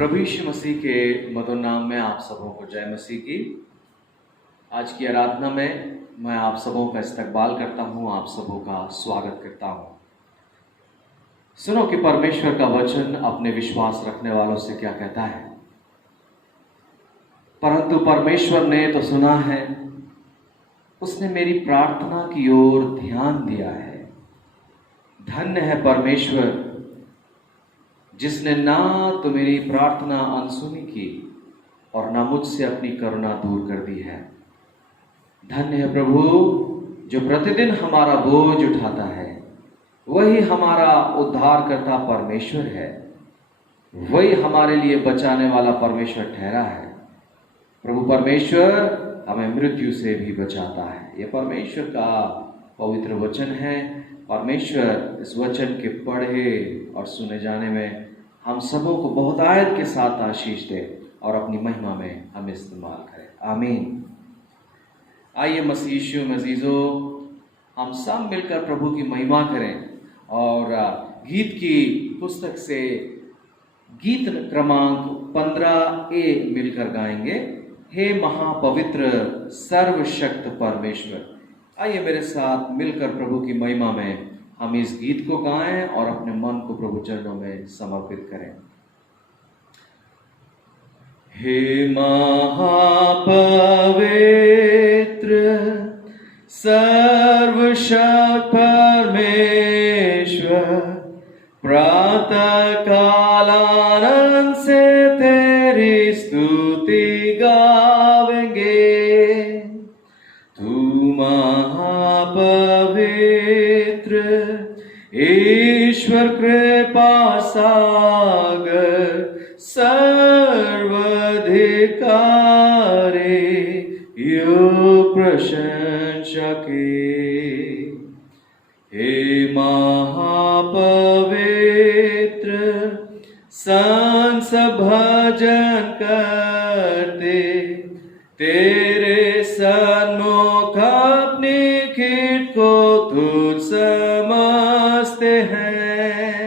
प्रभु यीशु मसीह के मधुर नाम में आप सबों को जय मसीह की। आज की आराधना में मैं आप सबों का इस्तकबाल करता हूँ, आप सबों का स्वागत करता हूँ। सुनो कि परमेश्वर का वचन अपने विश्वास रखने वालों से क्या कहता है। परंतु परमेश्वर ने तो सुना है, उसने मेरी प्रार्थना की ओर ध्यान दिया है। धन्य है परमेश्वर जिसने ना तो मेरी प्रार्थना अनसुनी की और ना मुझसे अपनी करुणा दूर कर दी है। धन्य है प्रभु जो प्रतिदिन हमारा बोझ उठाता है। वही हमारा उद्धारकर्ता परमेश्वर है, वही हमारे लिए बचाने वाला परमेश्वर ठहरा है। प्रभु परमेश्वर हमें मृत्यु से भी बचाता है। यह परमेश्वर का पवित्र वचन है। परमेश्वर इस वचन के पढ़े और सुने जाने में हम सबों को बहुत आयत के साथ आशीष दे और अपनी महिमा में हम इस्तेमाल करें। आमीन। आइए मसीह यीशु में अजीजो, हम सब मिलकर प्रभु की महिमा करें और गीत की पुस्तक से गीत क्रमांक 15A मिलकर गाएंगे, हे महापवित्र सर्वशक्त परमेश्वर। आइए मेरे साथ मिलकर प्रभु की महिमा में हम इस गीत को गाएं और अपने मन को प्रभु चरणों में समर्पित करें। हे महापवित्र सर्वशक्त परमेश्वर, प्रातः काल आनंद से तेरी स्तुति गावेंगे। तू महापवित्र ईश्वर कृपा सागर सर्वाधिकारी योग प्रशंसा के। हे महापवित्र संस भजन करते तेरे सन्मुख अपनी खीट को तुझ समझते हैं।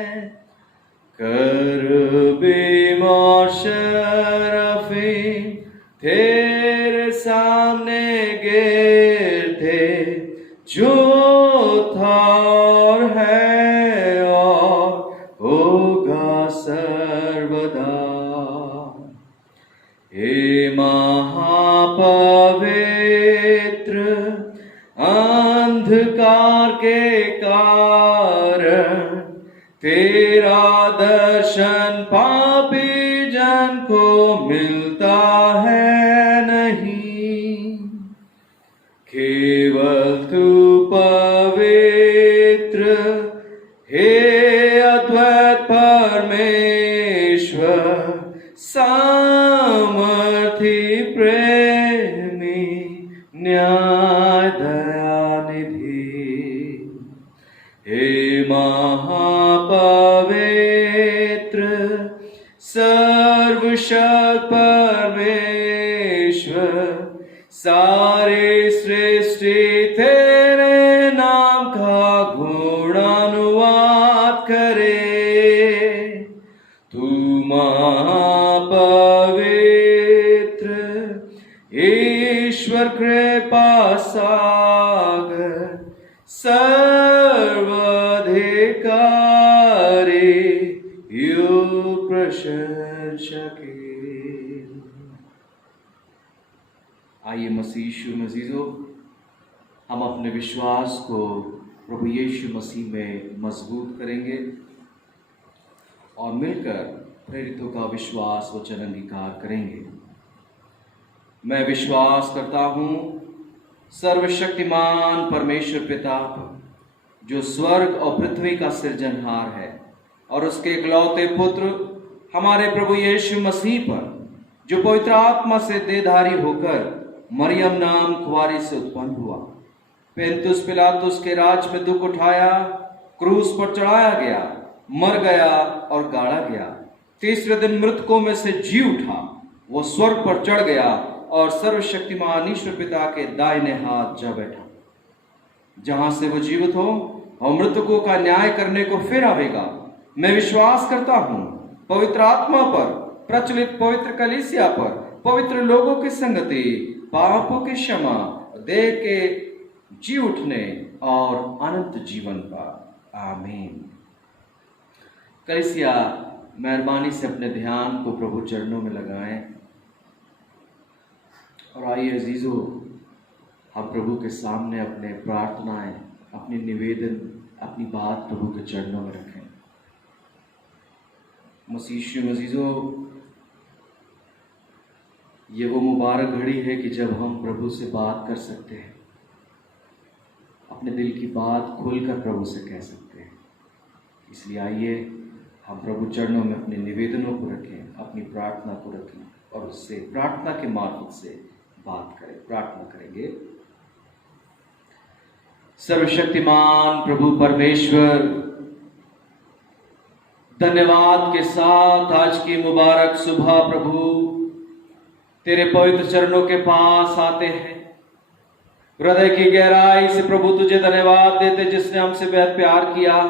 करबीम और शरफीम तेरे सामने गिरते, जो था और है और होगा सर्वदा। हे महापवित्र अंधकार के कारण तेरा दर्शन पापी जन को मिलता है नहीं। केवल तू पवित्र, हे अद्वैत परमेश्वर, सामर्थी प्रेमी न्याय दयानिधि। हे महापवित्र सर्वशक्त परमेश्वर, सारी सृष्टि तेरे नाम का गुणानुवाद करे। तू महापवित्र ईश्वर कृपा सागर सर्वाधिकारी योग प्रशंसा के। आइए मसीह यीशु में अजीजों, हम अपने विश्वास को प्रभु यीशु मसीह में मजबूत करेंगे और मिलकर प्रेरितों का विश्वास वचन अंगीकार करेंगे। मैं विश्वास करता हूँ सर्वशक्तिमान परमेश्वर पिता पर, जो स्वर्ग और पृथ्वी का सृजनहार है, और उसके इकलौते पुत्र हमारे प्रभु यीशु मसीह पर, जो पवित्र आत्मा से देहधारी होकर मरियम नाम कुंवारी से उत्पन्न हुआ, पेंतुस पिलातुस के राज में दुख उठाया, क्रूस पर चढ़ाया गया, मर गया और गाड़ा गया, तीसरे दिन मृतकों में से जी उठा, वो स्वर्ग पर चढ़ गया और सर्वशक्तिमान ईश्वर पिता के दाहिने हाथ जा बैठा, जहां से वो जीवित हो और मृतकों का न्याय करने को फिर आवेगा। मैं विश्वास करता हूं पवित्र आत्मा पर, प्रचलित पवित्र कलीसिया पर, पवित्र लोगों की संगति, पापों की क्षमा, देह के जी उठने और अनंत जीवन पर। आमीन। कलीसिया मेहरबानी से अपने ध्यान को प्रभु चरणों में लगाएं और आइए अजीजों, हम प्रभु के सामने अपने प्रार्थनाएं, अपनी निवेदन, अपनी बात प्रभु के चरणों में रखें। मसीह अजीजों, ये वो मुबारक घड़ी है कि जब हम प्रभु से बात कर सकते हैं, अपने दिल की बात खुलकर प्रभु से कह सकते हैं। इसलिए आइए हम प्रभु चरणों में अपने निवेदनों को रखें, अपनी प्रार्थना को रखें और उससे प्रार्थना के मार्फत से बात करें। प्रार्थना करेंगे। सर्वशक्तिमान प्रभु परमेश्वर, धन्यवाद के साथ आज की मुबारक सुबह प्रभु तेरे पवित्र चरणों के पास आते हैं। हृदय की गहराई से प्रभु तुझे धन्यवाद देते जिसने हमसे बेहद प्यार किया।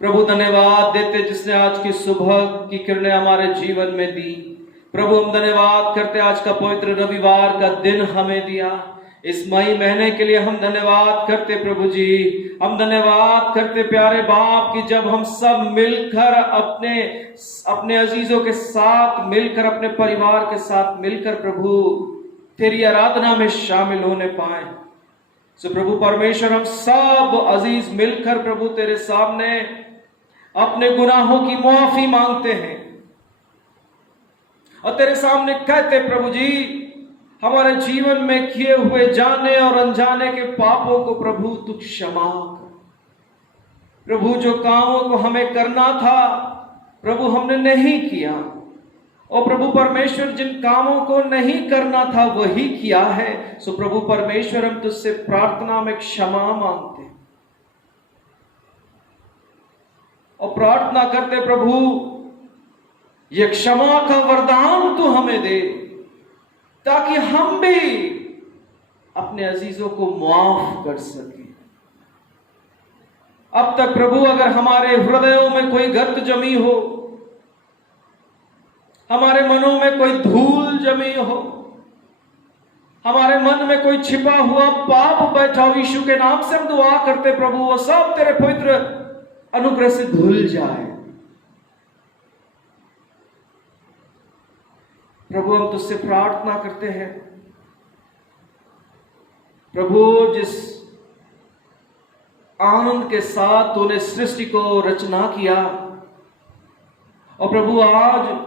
प्रभु धन्यवाद देते जिसने आज की सुबह की किरणें हमारे जीवन में दी। प्रभु हम धन्यवाद करते आज का पवित्र रविवार का दिन हमें दिया। इस मई महीने के लिए हम धन्यवाद करते प्रभु जी। हम धन्यवाद करते प्यारे बाप कि जब हम सब मिलकर अपने अजीजों के साथ मिलकर, अपने परिवार के साथ मिलकर प्रभु तेरी आराधना में शामिल होने पाए। सो प्रभु परमेश्वर, हम सब अजीज मिलकर प्रभु तेरे सामने अपने गुनाहों की माफी मांगते हैं और तेरे सामने कहते प्रभु जी, हमारे जीवन में किए हुए जाने और अनजाने के पापों को प्रभु तू क्षमा कर। प्रभु जो कामों को हमें करना था प्रभु हमने नहीं किया, और प्रभु परमेश्वर जिन कामों को नहीं करना था वही किया है। सो प्रभु परमेश्वर, हम तुझसे प्रार्थना में क्षमा मांगते और प्रार्थना करते प्रभु ये क्षमा का वरदान तू हमें दे ताकि हम भी अपने अजीजों को माफ कर सके। अब तक प्रभु अगर हमारे हृदयों में कोई गर्त जमी हो, हमारे मनों में कोई धूल जमी हो, हमारे मन में कोई छिपा हुआ पाप बैठा हो, यीशु के नाम से हम दुआ करते प्रभु वो सब तेरे पवित्र अनुग्रह से धुल जाए। प्रभु हम तुझसे प्रार्थना करते हैं प्रभु, जिस आनंद के साथ तूने सृष्टि को रचना किया, और प्रभु आज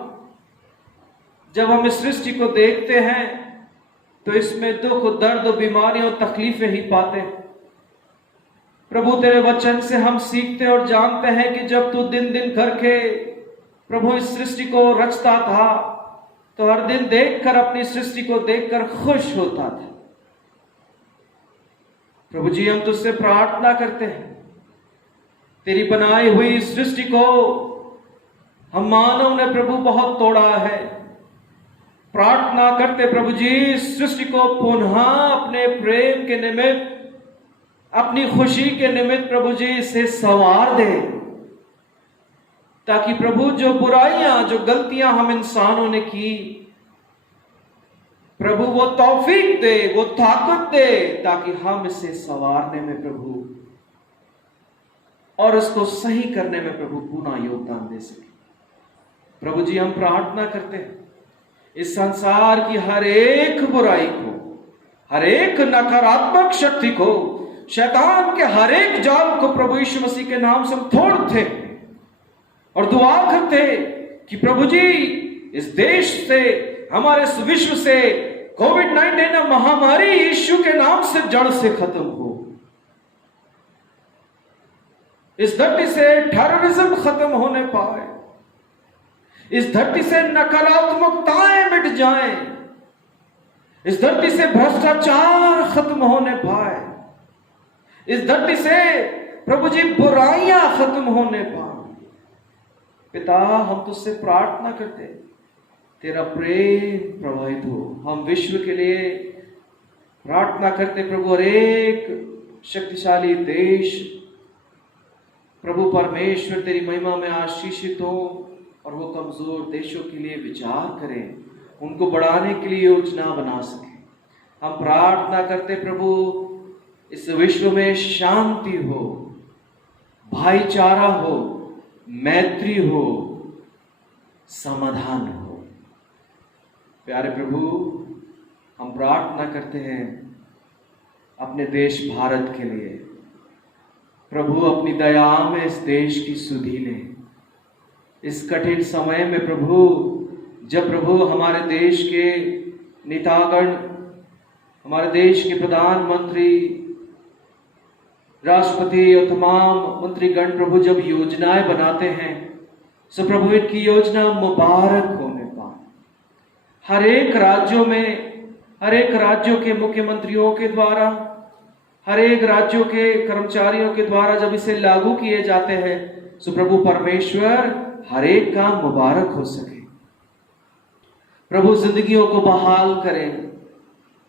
जब हम इस सृष्टि को देखते हैं तो इसमें दुख, दर्द, बीमारियों, तकलीफें ही पाते हैं। प्रभु तेरे वचन से हम सीखते और जानते हैं कि जब तू दिन दिन करके प्रभु इस सृष्टि को रचता था तो हर दिन देखकर, अपनी सृष्टि को देखकर खुश होता था। प्रभु जी हम तुझसे प्रार्थना करते हैं, तेरी बनाई हुई सृष्टि को हम मानव ने प्रभु बहुत तोड़ा है। प्रार्थना करते प्रभु जी सृष्टि को पुनः अपने प्रेम के निमित्त, अपनी खुशी के निमित्त प्रभु जी इसे संवार दे, ताकि प्रभु जो बुराइयां, जो गलतियां हम इंसानों ने की प्रभु वो तौफीक दे, वो ताकत दे, ताकि हम इसे संवारने में प्रभु और इसको सही करने में प्रभु पूरा योगदान दे सके। प्रभु जी हम प्रार्थना करते हैं इस संसार की हर एक बुराई को, हर एक नकारात्मक शक्ति को, शैतान के हर एक जाल को प्रभु यीशु मसीह के नाम से हम तोड़ते और दुआ करते कि प्रभु जी इस देश से, हमारे इस विश्व से कोविड-19 महामारी यीशु के नाम से जड़ से खत्म हो। इस धरती से टेररिज्म खत्म होने पाए, इस धरती से नकारात्मकताएं मिट जाएं, इस धरती से भ्रष्टाचार खत्म होने पाए, इस धरती से प्रभु जी बुराइयां खत्म होने पाए। पिता हम तुझसे प्रार्थना करते तेरा प्रेम प्रवाहित हो। हम विश्व के लिए प्रार्थना करते प्रभु, और एक शक्तिशाली देश प्रभु परमेश्वर तेरी महिमा में आशीषित हो, और वो कमजोर देशों के लिए विचार करें, उनको बढ़ाने के लिए योजना बना सके। हम प्रार्थना करते प्रभु, इस विश्व में शांति हो, भाईचारा हो, मैत्री हो, समाधान हो। प्यारे प्रभु, हम प्रार्थना करते हैं अपने देश भारत के लिए। प्रभु अपनी दया में इस देश की सुधि लें। इस कठिन समय में प्रभु, जब प्रभु हमारे देश के नेतागण, हमारे देश के प्रधानमंत्री, राष्ट्रपति और तमाम मंत्रीगण प्रभु जब योजनाएं बनाते हैं, सो प्रभु इनकी योजना मुबारक होने पाए। हर एक राज्यों में, हर एक राज्यों के मुख्यमंत्रियों के द्वारा, हर एक राज्यों के कर्मचारियों के द्वारा जब इसे लागू किए जाते हैं, सो प्रभु परमेश्वर हर एक काम मुबारक हो सके। प्रभु जिंदगियों को बहाल करें।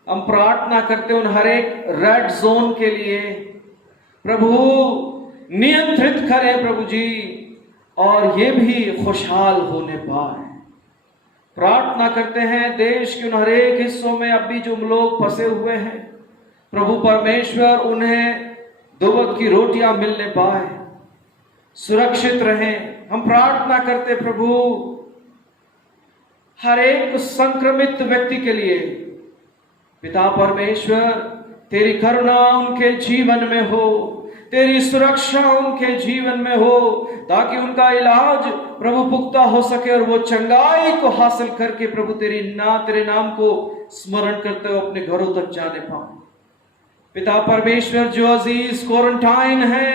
हम प्रार्थना करते उन हर एक रेड जोन के लिए, प्रभु नियंत्रित करें प्रभु जी, और ये भी खुशहाल होने पाए। प्रार्थना करते हैं देश के उन हर एक हिस्सों में अब भी जो लोग फंसे हुए हैं, प्रभु परमेश्वर उन्हें 2 वक्त की रोटियां मिलने पाए, सुरक्षित रहें। हम प्रार्थना करते प्रभु हर एक संक्रमित व्यक्ति के लिए, पिता परमेश्वर तेरी करुणा उनके जीवन में हो, तेरी सुरक्षा उनके जीवन में हो, ताकि उनका इलाज प्रभु पुख्ता हो सके और वो चंगाई को हासिल करके प्रभु तेरे नाम को स्मरण करते हुए अपने घरों तक जाने पाए। पिता परमेश्वर जो अजीज क्वारंटाइन है,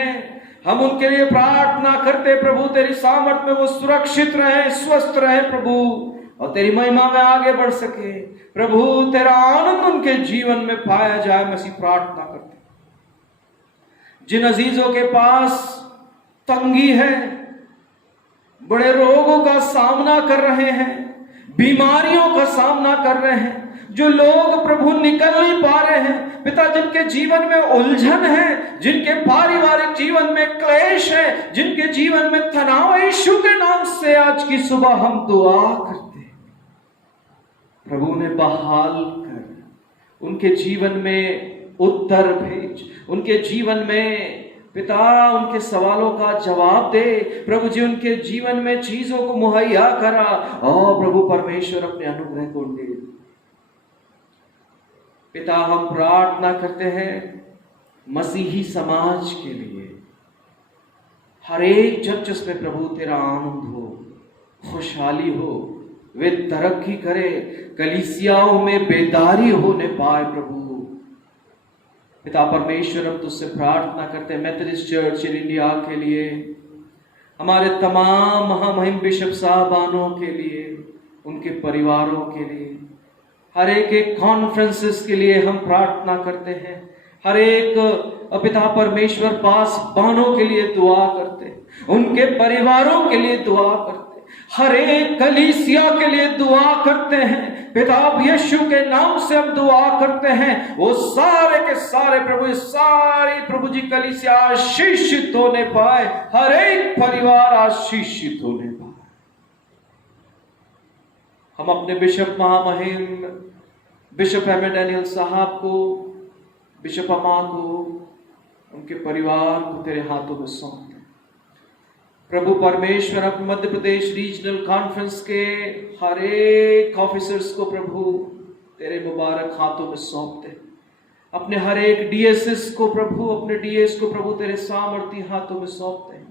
हम उनके लिए प्रार्थना करते प्रभु, तेरी सामर्थ में वो सुरक्षित रहे, स्वस्थ रहे प्रभु, और तेरी महिमा में आगे बढ़ सके प्रभु। तेरा आनंद उनके जीवन में पाया जाए, मैं ऐसी प्रार्थना करते। जिन अजीजों के पास तंगी है, बड़े रोगों का सामना कर रहे हैं, बीमारियों का सामना कर रहे हैं, जो लोग प्रभु निकल नहीं पा रहे हैं पिता, जिनके जीवन में उलझन है, जिनके पारिवारिक जीवन में क्लेश है, जिनके जीवन में तनाव है, यीशु के नाम से आज की सुबह हम दुआ करते हैं प्रभु ने बहाल कर उनके जीवन में उत्तर भेज, उनके जीवन में पिता उनके सवालों का जवाब दे प्रभु जी, उनके जीवन में चीजों को मुहैया करा, और प्रभु परमेश्वर अपने अनुग्रह को दे। पिता हम प्रार्थना करते हैं मसीही समाज के लिए, हर एक चर्च में प्रभु तेरा आनंद हो, खुशहाली हो, वे तरक्की करे, कलीसियाओं में बेदारी होने पाए प्रभु। पिता परमेश्वर हम तुझसे प्रार्थना करते हैं मेथोडिस्ट चर्च इन इंडिया के लिए, हमारे तमाम महामहिम बिशप साहबानों के लिए, उनके परिवारों के लिए, हर एक कॉन्फ्रेंसेस के लिए हम प्रार्थना करते हैं, हर एक पिता परमेश्वर पासबानों के लिए दुआ करते, उनके परिवारों के लिए दुआ करते, हर एक कलीसिया के लिए दुआ करते हैं पिता यीशु के नाम से हम दुआ करते हैं, वो सारे के सारे प्रभु, सारी प्रभु जी कलीसिया आशीषित होने पाए, हर एक परिवार आशीषित होने पाए। हम अपने बिशप महामहिम बिशप एम डैनियल साहब को, बिशप अम्मा को, उनके परिवार को तेरे हाथों में सौंपते हैं प्रभु परमेश्वर। अब मध्य प्रदेश रीजनल कॉन्फ्रेंस के हर एक ऑफिसर्स को प्रभु तेरे मुबारक हाथों में सौंपते हैं, अपने हर एक डीएसएस को प्रभु, अपने डीएस को प्रभु तेरे सामर्थी हाथों में सौंपते हैं।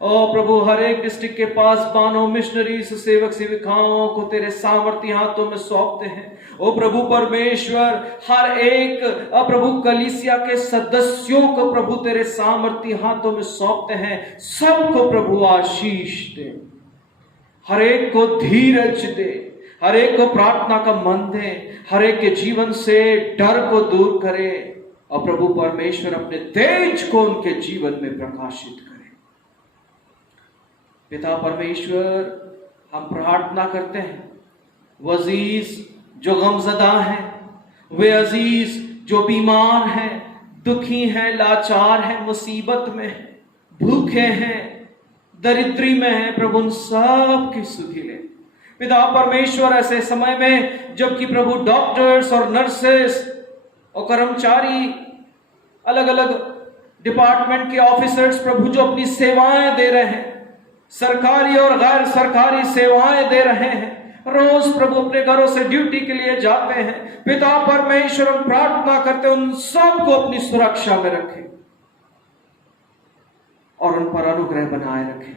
और प्रभु हर एक डिस्ट्रिक्ट के पास बानो मिशनरीज, सेवक सेविकाओं को तेरे सामर्थी हाथों में सौंपते हैं। ओ प्रभु परमेश्वर हर एक प्रभु कलीसिया के सदस्यों को प्रभु तेरे सामर्थी हाथों में सौंपते हैं। सबको प्रभु आशीष दे, हर एक को धीरज दे, हर एक को प्रार्थना का मन दे, हर एक के जीवन से डर को दूर करे, और प्रभु परमेश्वर अपने तेज को उनके जीवन में प्रकाशित करे। पिता परमेश्वर हम प्रार्थना करते हैं वो अजीज जो गमज़दा हैं, वे अजीज जो बीमार हैं, दुखी हैं, लाचार हैं, मुसीबत में हैं, भूखे हैं, दरिद्री में हैं, प्रभु उन सब की स्तुति ले। पिता परमेश्वर, ऐसे समय में जबकि प्रभु डॉक्टर्स और नर्सेस और कर्मचारी, अलग अलग डिपार्टमेंट के ऑफिसर्स प्रभु जो अपनी सेवाएं दे रहे हैं, सरकारी और गैर सरकारी सेवाएं दे रहे हैं, रोज प्रभु अपने घरों से ड्यूटी के लिए जाते हैं, पिता परमेश्वर हम प्रार्थना करते हैं उन सबको अपनी सुरक्षा में रखें और उन पर अनुग्रह बनाए रखें।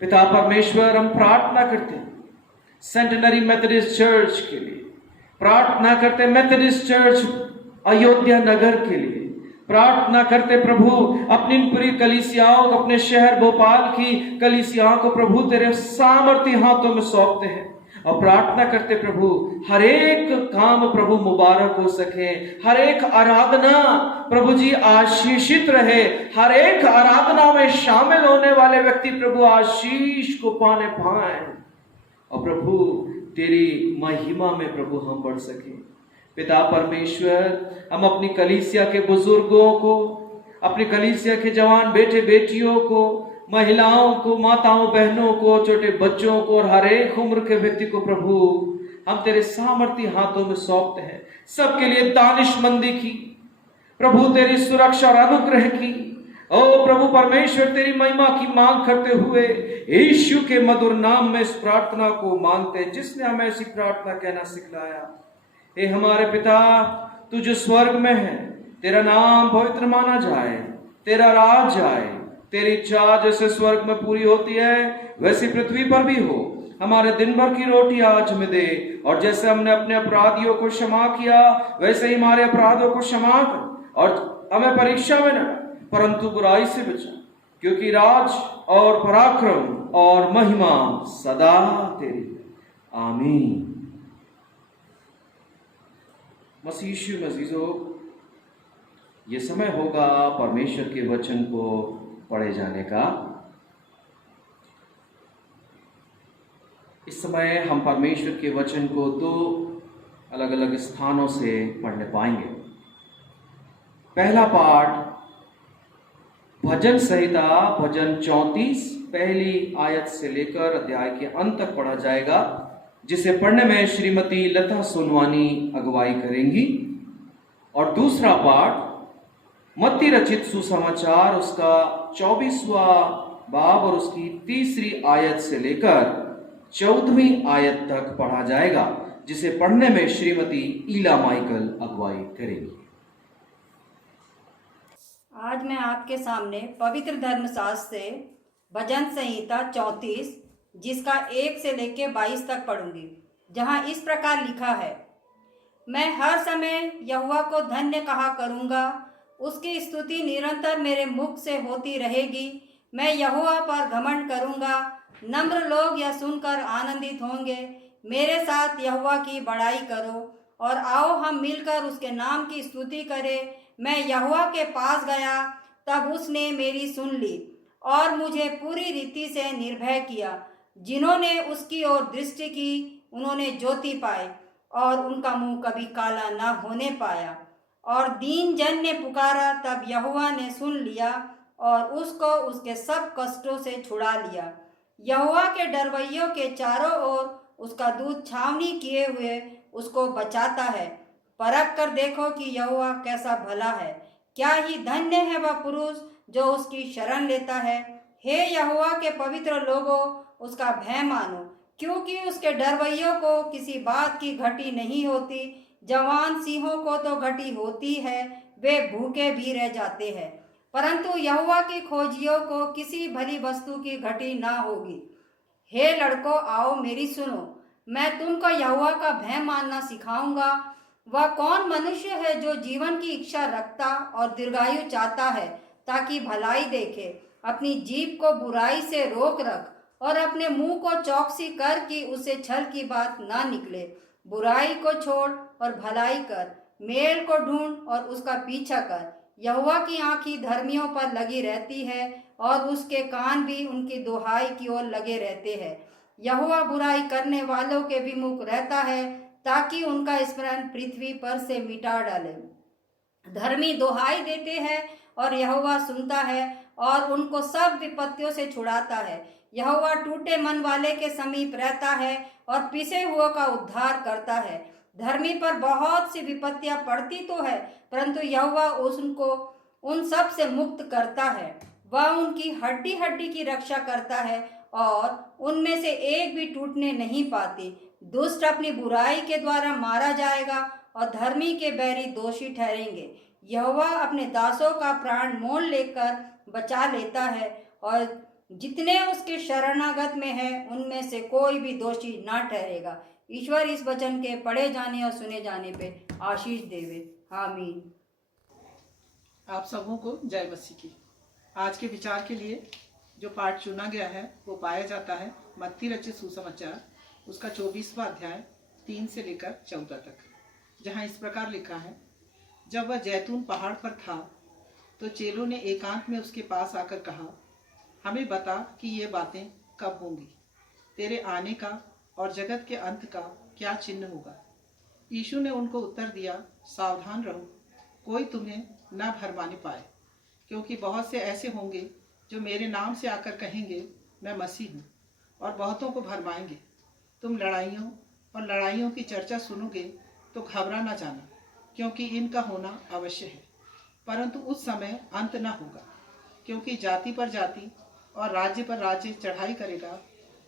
पिता परमेश्वर हम प्रार्थना करते हैं सेंटेनरी मेथोडिस्ट चर्च के लिए, प्रार्थना करते हैं मेथोडिस्ट चर्च अयोध्या नगर के लिए, प्रार्थना करते प्रभु अपनी पूरी कलीसियाओं, अपने शहर भोपाल की कलीसियाओं को प्रभु तेरे सामर्थी हाथों में सौंपते हैं और प्रार्थना करते प्रभु हर एक काम प्रभु मुबारक हो सके, हर एक आराधना प्रभु जी आशीषित रहे, हर एक आराधना में शामिल होने वाले व्यक्ति प्रभु आशीष को पाने पाए और प्रभु तेरी महिमा में प्रभु हम बढ़ सके। पिता परमेश्वर, हम अपनी कलीसिया के बुजुर्गों को, अपनी कलीसिया के जवान बेटे बेटियों को, महिलाओं को, माताओं बहनों को, छोटे बच्चों को और हर एक उम्र के व्यक्ति को प्रभु हम तेरे सामर्थी हाथों में सौंपते हैं। सबके लिए दानिशमंदी की प्रभु, तेरी सुरक्षा और अनुग्रह की, ओ प्रभु परमेश्वर तेरी महिमा की मांग करते हुए यीशु के मधुर नाम में इस प्रार्थना को मांगते हैं जिसने हमें ऐसी प्रार्थना कहना सिखलाया। हे हमारे पिता, तू जो स्वर्ग में है, तेरा नाम पवित्र माना जाए, तेरा राज आए, तेरी इच्छा जैसे स्वर्ग में पूरी होती है वैसी पृथ्वी पर भी हो। हमारे दिन भर की रोटी आज हमें दे और जैसे हमने अपने अपराधियों को क्षमा किया वैसे ही हमारे अपराधों को क्षमा कर और हमें परीक्षा में न परंतु बुराई से बचा, क्योंकि राज और पराक्रम और महिमा सदा तेरी। आमीन। मसीह यीशु में अजीजों, ये समय होगा परमेश्वर के वचन को पढ़े जाने का। इस समय हम परमेश्वर के वचन को दो अलग अलग स्थानों से पढ़ने पाएंगे। पहला पाठ भजन संहिता भजन 34 पहली आयत से लेकर अध्याय के अंत तक पढ़ा जाएगा, जिसे पढ़ने में श्रीमती लता सोनवानी अगुवाई करेंगी। और दूसरा पाठ मत्ती रचित सुसमाचार उसका 24वां बाब और उसकी 3री आयत से लेकर 14वीं आयत तक पढ़ा जाएगा, जिसे पढ़ने में श्रीमती ईला माइकल अगुवाई करेंगी। आज मैं आपके सामने पवित्र धर्मशास्त्र से भजन संहिता 34 जिसका 1 से लेकर 22 तक पढ़ूंगी, जहां इस प्रकार लिखा है, मैं हर समय यहोवा को धन्य कहा करूंगा, उसकी स्तुति निरंतर मेरे मुख से होती रहेगी। मैं यहोवा पर घमंड करूंगा, नम्र लोग यह सुनकर आनंदित होंगे। मेरे साथ यहोवा की बड़ाई करो और आओ हम मिलकर उसके नाम की स्तुति करें। मैं यहोवा के पास गया, तब उसने मेरी सुन ली और मुझे पूरी रीति से निर्भय किया। जिन्होंने उसकी ओर दृष्टि की उन्होंने ज्योति पाई और उनका मुंह कभी काला न होने पाया। और दीन जन ने पुकारा, तब यहोवा ने सुन लिया और उसको उसके सब कष्टों से छुड़ा लिया। यहोवा के डरवैयों के चारों ओर उसका दूत छावनी किए हुए उसको बचाता है। परख कर देखो कि यहोवा कैसा भला है, क्या ही धन्य है वह पुरुष जो उसकी शरण लेता है। हे यहोवा के पवित्र लोगों, उसका भय मानो, क्योंकि उसके डरवैयों को किसी बात की घटी नहीं होती। जवान सिंहों को तो घटी होती है, वे भूखे भी रह जाते हैं, परंतु यहोवा की खोजियों को किसी भली वस्तु की घटी ना होगी। हे लड़कों, आओ मेरी सुनो, मैं तुमको यहोवा का भय मानना सिखाऊंगा। वह कौन मनुष्य है जो जीवन की इच्छा रखता और दीर्घायु चाहता है, ताकि भलाई देखे। अपनी जीभ को बुराई से रोक रख और अपने मुंह को चौकसी कर कि उसे छल की बात ना निकले। बुराई को छोड़ और भलाई कर, मेल को ढूंढ और उसका पीछा कर। यहोवा की आंखें धर्मियों पर लगी रहती है और उसके कान भी उनकी दुहाई की ओर लगे रहते हैं। यहोवा बुराई करने वालों के विमुख रहता है, ताकि उनका स्मरण पृथ्वी पर से मिटा डाले। धर्मी दोहाई देते हैं और यहोवा सुनता है और उनको सब विपत्तियों से छुड़ाता है। यहोवा टूटे मन वाले के समीप रहता है और पिसे हुओं का उद्धार करता है। धर्मी पर बहुत सी विपत्तियां पड़ती तो है, परंतु यहोवा उनको उन सब से मुक्त करता है। वह उनकी हड्डी हड्डी की रक्षा करता है और उनमें से एक भी टूटने नहीं पाती। दुष्ट अपनी बुराई के द्वारा मारा जाएगा और धर्मी के बैरी दोषी ठहरेंगे। यहोवा अपने दासों का प्राण मोल लेकर बचा लेता है और जितने उसके शरणागत में है उनमें से कोई भी दोषी ना ठहरेगा। ईश्वर इस वचन के पढ़े जाने और सुने जाने पे आशीष देवे। आमीन। आप सबों को जय मसीह की। आज के विचार के लिए जो पाठ चुना गया है वो पाया जाता है मत्ती रचित सुसमाचार उसका 24वां अध्याय 3 से लेकर 14 तक, जहाँ इस प्रकार लिखा है, जब वह जैतून पहाड़ पर था तो चेलों ने एकांत में उसके पास आकर कहा, हमें बता कि ये बातें कब होंगी, तेरे आने का और जगत के अंत का क्या चिन्ह होगा। यीशु ने उनको उत्तर दिया, सावधान रहो, कोई तुम्हें न भरमाने पाए, क्योंकि बहुत से ऐसे होंगे जो मेरे नाम से आकर कहेंगे मैं मसीह हूँ, और बहुतों को भरमाएंगे। तुम लड़ाइयों और लड़ाइयों की चर्चा सुनोगे तो घबरा ना जाना, क्योंकि इनका होना अवश्य है, परंतु उस समय अंत न होगा। क्योंकि जाति पर जाति और राज्य पर राज्य चढ़ाई करेगा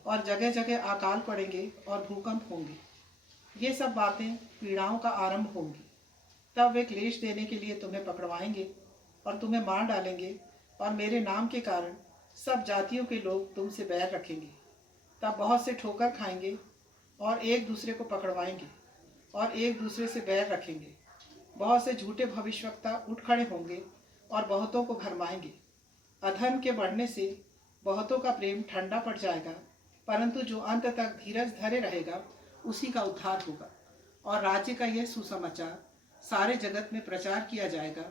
और जगह जगह अकाल पड़ेंगे और भूकंप होंगे। ये सब बातें पीड़ाओं का आरंभ होंगी। तब वे क्लेश देने के लिए तुम्हें पकड़वाएंगे और तुम्हें मार डालेंगे, और मेरे नाम के कारण सब जातियों के लोग तुमसे बैर रखेंगे। तब बहुत से ठोकर खाएंगे और एक दूसरे को पकड़वाएंगे और एक दूसरे से बैर रखेंगे। बहुत से झूठे भविष्यवक्ता उठ खड़े होंगे और बहुतों को भरमाएंगे। अधर्म के बढ़ने से बहुतों का प्रेम ठंडा पड़ जाएगा, परंतु जो अंत तक धीरज धरे रहेगा उसी का उद्धार होगा। और राज्य का यह सुसमाचार सारे जगत में प्रचार किया जाएगा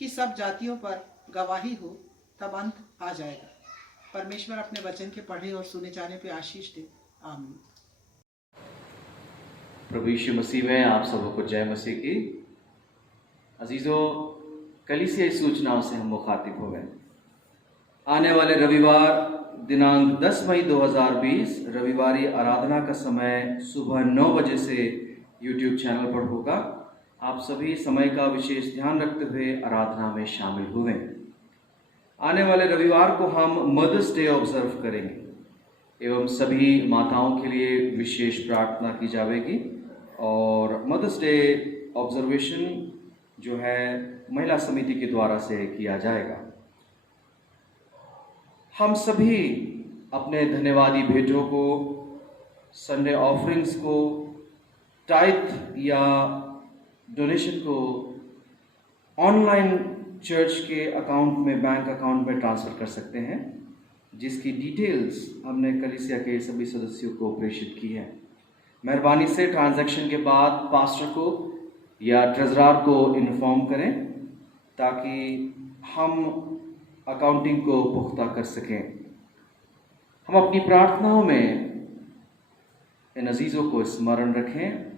कि सब जातियों पर गवाही हो, तब अंत आ जाएगा। परमेश्वर अपने वचन के पढ़े और सुने जाने पे आशीष दे। आमीन। प्रभु यीशु मसीह में आप सबों को जय मसीह की। अजीजों, कलीसिया सूचनाओं से हम मुखातिब हो गए। आने वाले रविवार दिनांक 10 मई 2020 रविवारी आराधना का समय सुबह 9 बजे से YouTube चैनल पर होगा। आप सभी समय का विशेष ध्यान रखते हुए आराधना में शामिल हुए। आने वाले रविवार को हम मदर्स डे ऑब्जर्व करेंगे एवं सभी माताओं के लिए विशेष प्रार्थना की जाएगी। और मदर्स डे ऑब्जर्वेशन जो है महिला समिति के द्वारा से किया जाएगा। हम सभी अपने धन्यवादी भेंटों को, संडे ऑफरिंग्स को, टाइथ या डोनेशन को ऑनलाइन चर्च के अकाउंट में, बैंक अकाउंट में ट्रांसफ़र कर सकते हैं, जिसकी डिटेल्स हमने कलीसिया के सभी सदस्यों को प्रेषित की है। मेहरबानी से ट्रांजैक्शन के बाद पास्टर को या ट्रेजरार को इन्फॉर्म करें ताकि हम अकाउंटिंग को पुख्ता कर सकें। हम अपनी प्रार्थनाओं में इन अजीज़ों को स्मरण रखें।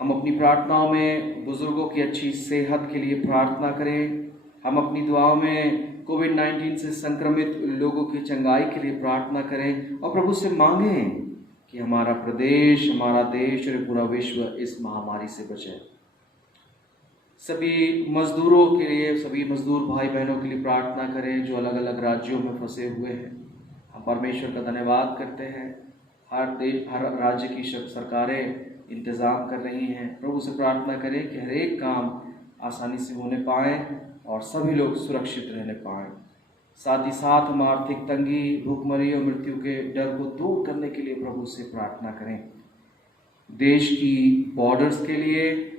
हम अपनी प्रार्थनाओं में बुज़ुर्गों की अच्छी सेहत के लिए प्रार्थना करें। हम अपनी दुआओं में कोविड-19 से संक्रमित लोगों की चंगाई के लिए प्रार्थना करें और प्रभु से मांगें कि हमारा प्रदेश, हमारा देश और पूरा विश्व इस महामारी से बचे। सभी मजदूरों के लिए, सभी मजदूर भाई बहनों के लिए प्रार्थना करें जो अलग अलग राज्यों में फंसे हुए हैं। हम परमेश्वर का धन्यवाद करते हैं। हर राज्य की सरकारें इंतज़ाम कर रही हैं। प्रभु से प्रार्थना करें कि हर एक काम आसानी से होने पाएँ और सभी लोग सुरक्षित रहने पाएँ। साथ ही साथ हम आर्थिक तंगी, भूखमरी और मृत्यु के डर को दूर करने के लिए प्रभु से प्रार्थना करें। देश की बॉर्डर्स के लिए,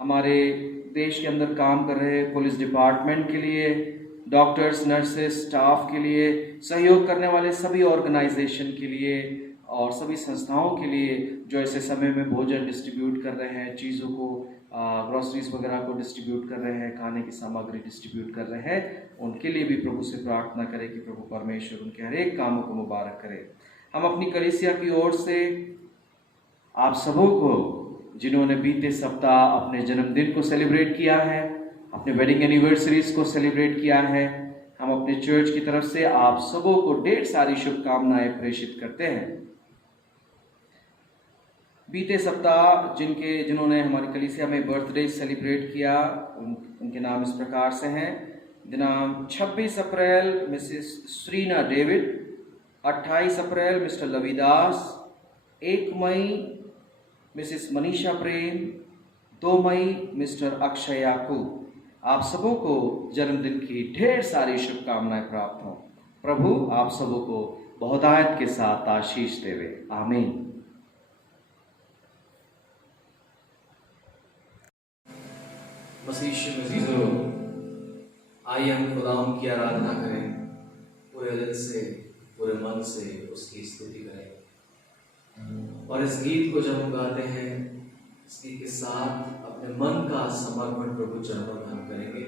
हमारे देश के अंदर काम कर रहे पुलिस डिपार्टमेंट के लिए, डॉक्टर्स, नर्सेस, स्टाफ के लिए, सहयोग करने वाले सभी ऑर्गेनाइजेशन के लिए और सभी संस्थाओं के लिए जो ऐसे समय में भोजन डिस्ट्रीब्यूट कर रहे हैं, चीज़ों को, ग्रॉसरीज वगैरह को डिस्ट्रीब्यूट कर रहे हैं, खाने की सामग्री डिस्ट्रीब्यूट कर रहे हैं, उनके लिए भी प्रभु से प्रार्थना करें कि प्रभु परमेश्वर उनके हर एक कामों को मुबारक करे। हम अपनी कलीसिया की ओर से आप सबों को जिन्होंने बीते सप्ताह अपने जन्मदिन को सेलिब्रेट किया है, अपने वेडिंग एनिवर्सरीज को सेलिब्रेट किया है। हम अपने चर्च की तरफ से आप सबों को ढेर सारी शुभकामनाएं प्रेषित करते हैं। बीते सप्ताह जिन्होंने हमारी कलीसिया में बर्थडे सेलिब्रेट किया, उनके नाम इस प्रकार से हैं। दिनांक 26 अप्रैल मिसेस श्रीना डेविड, 28 अप्रैल मिस्टर लविदास, 1 मई मिसेस मनीषा प्रेम, 2 मई मिस्टर अक्षय याकूब। आप सबों को जन्मदिन की ढेर सारी शुभकामनाएं प्राप्त हों। प्रभु आप सबों को बहुतायत के साथ आशीष देवे। आमीन। मसीह मजीजो, आइए हम खुदावंद की आराधना करें, पूरे दिल से, पूरे मन से उसकी स्तुति करें। और इस गीत को जब हम गाते हैं, इस गीत के साथ अपने मन का समर्पण प्रभु चरणों में हम करेंगे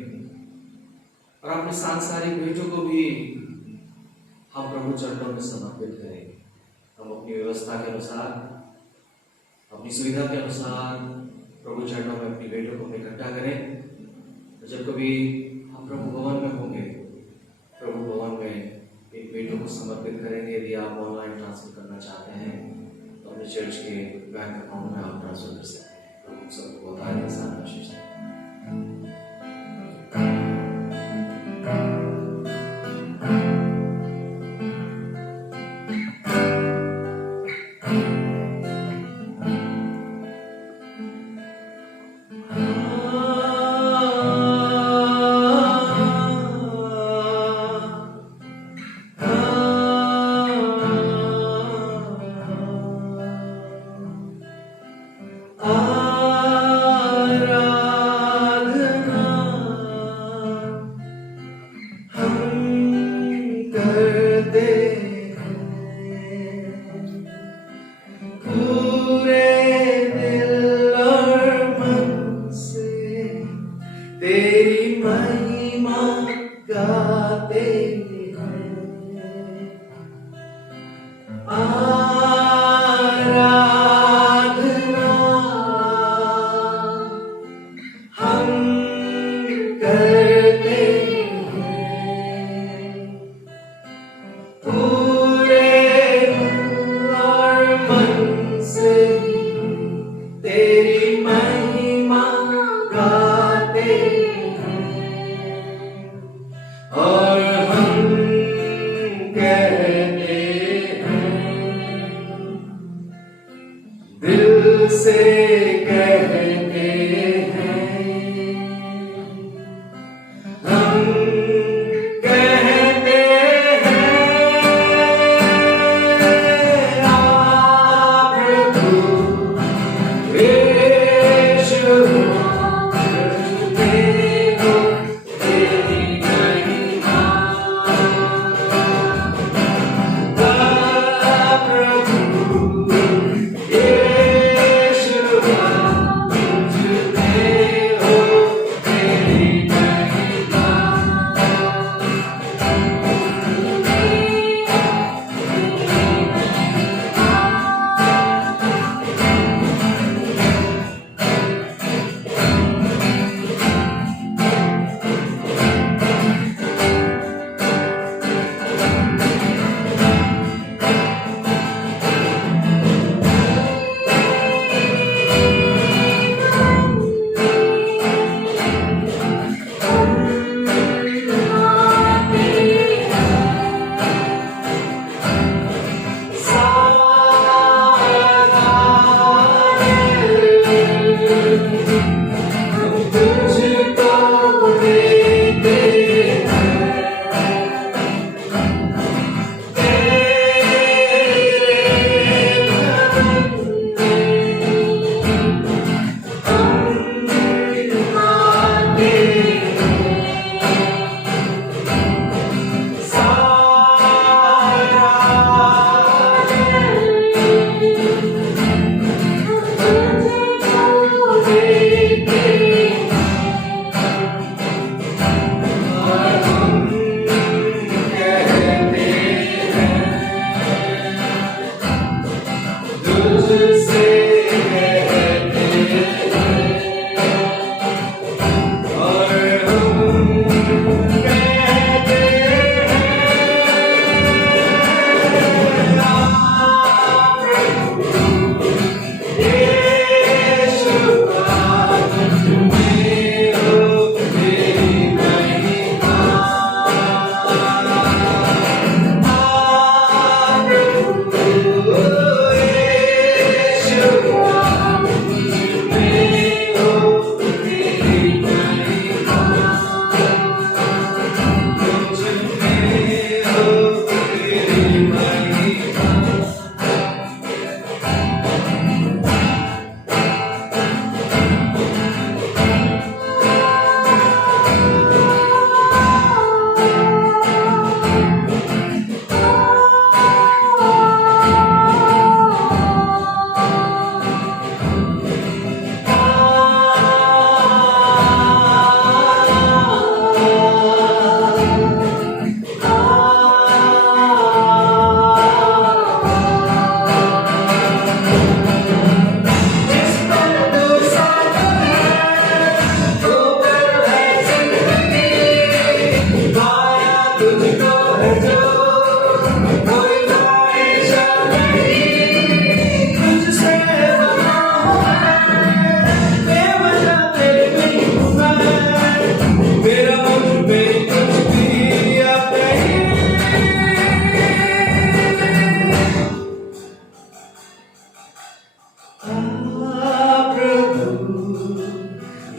और अपने सांसारिक भेंटों को भी हम प्रभु चरणों में समर्पित करेंगे। हम अपनी व्यवस्था के अनुसार, अपनी सुविधा के अनुसार प्रभु चरणों में अपनी भेंटों को इकट्ठा करें। जब कभी हम प्रभु भवन में होंगे, प्रभु भवन में एक भेंटों को समर्पित करेंगे। यदि आप ऑनलाइन ट्रांसफर करना चाहते हैं तो अपने चर्च के बैंक अकाउंट में आप ट्रांसफर कर सकते हैं। प्रभु सबको बताने के साथ आशीष दें।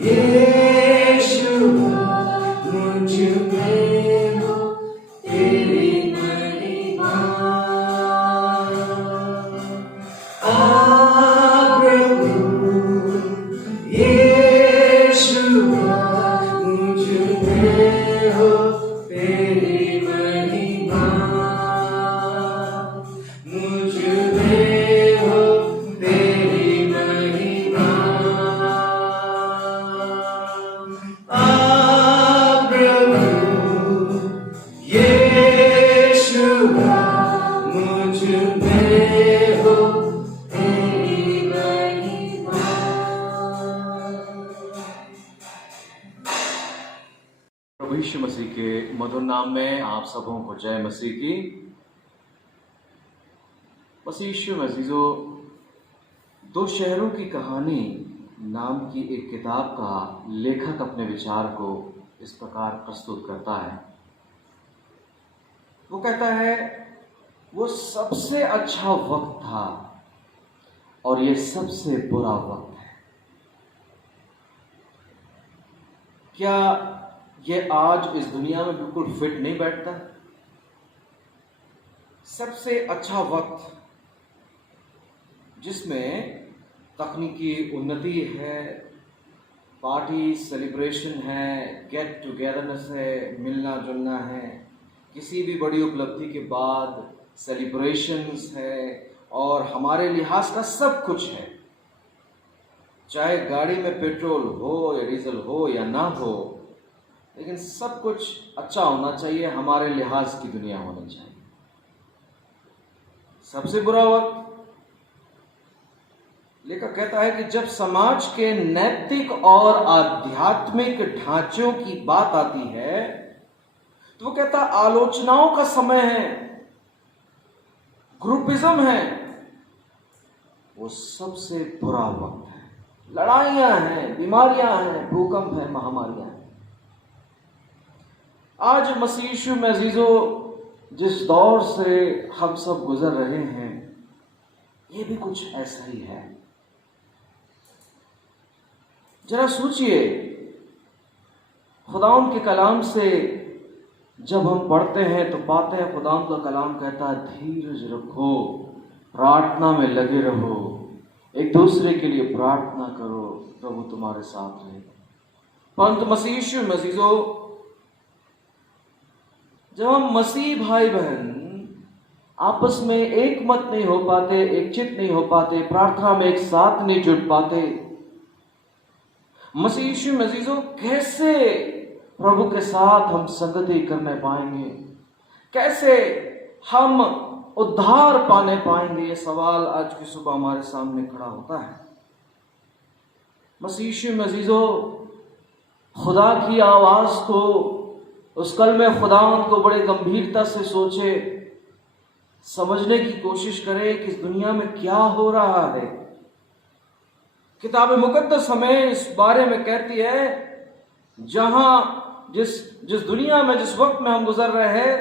यीशु मुझ में हो तेरी महिमा। प्रभु यीशु मुझ में हो तेरी महिमा, मुझ में हो तेरी महिमा। प्रभु यीशु मुझ में हो तेरी महिमा। प्रभु यीशु मसीह के मधुर नाम में आप सबों को जय मसीह की। मसीह यीशु में अज़ीज़ों, दो शहरों की कहानी नाम की एक किताब का लेखक अपने विचार को इस प्रकार प्रस्तुत करता है। वो कहता है, वो सबसे अच्छा वक्त था और ये सबसे बुरा वक्त है। क्या ये आज इस दुनिया में बिल्कुल फिट नहीं बैठता? सबसे अच्छा वक्त जिसमें तकनीकी उन्नति है, पार्टी सेलिब्रेशन है, गेट टुगेदरनेस है, मिलना जुलना है, किसी भी बड़ी उपलब्धि के बाद सेलिब्रेशंस है और हमारे लिहाज का सब कुछ है। चाहे गाड़ी में पेट्रोल हो या डीजल हो या ना हो, लेकिन सब कुछ अच्छा होना चाहिए, हमारे लिहाज की दुनिया होनी चाहिए। सबसे बुरा वक्त, लेखक कहता है कि जब समाज के नैतिक और आध्यात्मिक ढांचों की बात आती है तो वो कहता आलोचनाओं का समय है, ग्रुपिज्म है, वो सबसे बुरा वक्त है। लड़ाइयां हैं, बीमारियां हैं, भूकंप है, महामारियां हैं। आज मसीह यीशु में अज़ीज़ों, जिस दौर से हम सब गुजर रहे हैं, ये भी कुछ ऐसा ही है। जरा सोचिए, खुदावंद के कलाम से जब हम पढ़ते हैं तो पाते हैं खुदावंद का कलाम कहता है धीरज रखो, प्रार्थना में लगे रहो, एक दूसरे के लिए प्रार्थना करो, प्रभु तुम्हारे साथ रहेगा। परंतु मसीह यीशु में अज़ीज़ों, जब हम मसीह भाई बहन आपस में एक मत नहीं हो पाते, एक चित नहीं हो पाते, प्रार्थना में एक साथ नहीं जुट पाते, मसीह यीशु में अज़ीज़ों कैसे प्रभु के साथ हम संगति करने पाएंगे, कैसे हम उद्धार पाने पाएंगे? ये सवाल आज की सुबह हमारे सामने खड़ा होता है। मसीह यीशु में अज़ीज़ों, खुदा की आवाज को, उस कलमे खुदावंद को बड़े गंभीरता से सोचे, समझने की कोशिश करें कि इस दुनिया में क्या हो रहा है। किताब मुकद्दस हमें इस बारे में कहती है, जहां जिस दुनिया में, जिस वक्त में हम गुजर रहे हैं,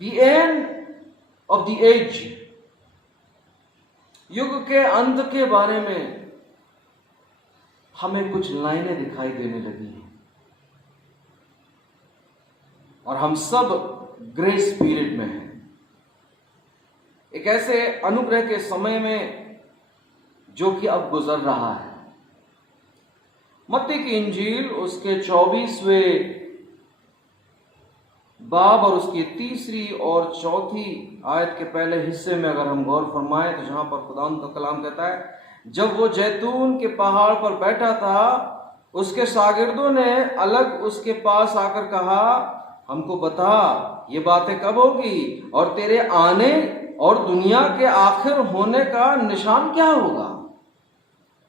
the end of the age, युग के अंत के बारे में हमें कुछ लाइनें दिखाई देने लगी हैं और हम सब ग्रेस पीरियड में हैं, एक ऐसे अनुग्रह के समय में जो कि अब गुजर रहा है। मत्ती की इंजील उसके 24वें बाब और उसकी 3री और 4थी आयत के पहले हिस्से में अगर हम गौर फरमाएं तो जहां पर खुदावंद का कलाम कहता है, जब वो जैतून के पहाड़ पर बैठा था, उसके शागिर्दों ने अलग उसके पास आकर कहा, हमको बता ये बातें कब होगी और तेरे आने और दुनिया के आखिर होने का निशान क्या होगा?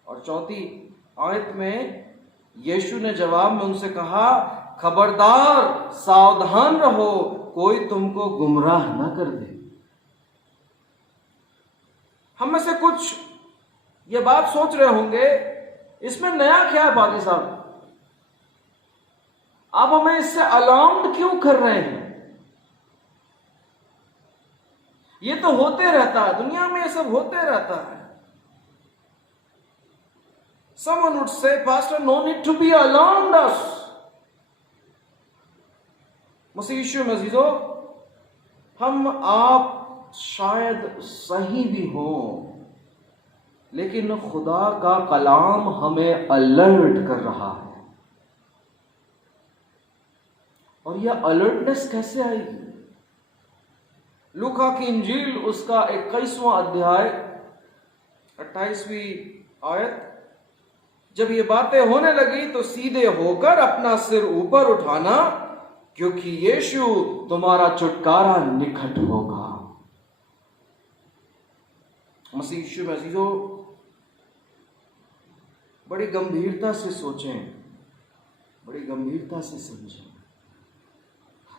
और 4थी आयत में यीशु ने जवाब में उनसे कहा, खबरदार, सावधान रहो, कोई तुमको गुमराह न कर दे। हम में से कुछ ये बात सोच रहे होंगे, इसमें नया क्या है पादी साहब? आप हमें इससे अलार्म्ड क्यों कर रहे हैं? ये तो होते रहता है, दुनिया में ये सब होते रहता है। Someone would say, Pastor, no need to be alarmed us. मसीह यीशु में अजीजो, हम आप शायद सही भी हो, लेकिन खुदा का कलाम हमें अलर्ट कर रहा है। और यह अलर्टनेस कैसे आएगी? लूका की इंजील उसका 21वां अध्याय 28वीं आयत, जब ये बातें होने लगी तो सीधे होकर अपना सिर ऊपर उठाना, क्योंकि यीशु तुम्हारा छुटकारा निकट होगा। मसीह यीशु में अजीजों, बड़ी गंभीरता से सोचें, बड़ी गंभीरता से समझें,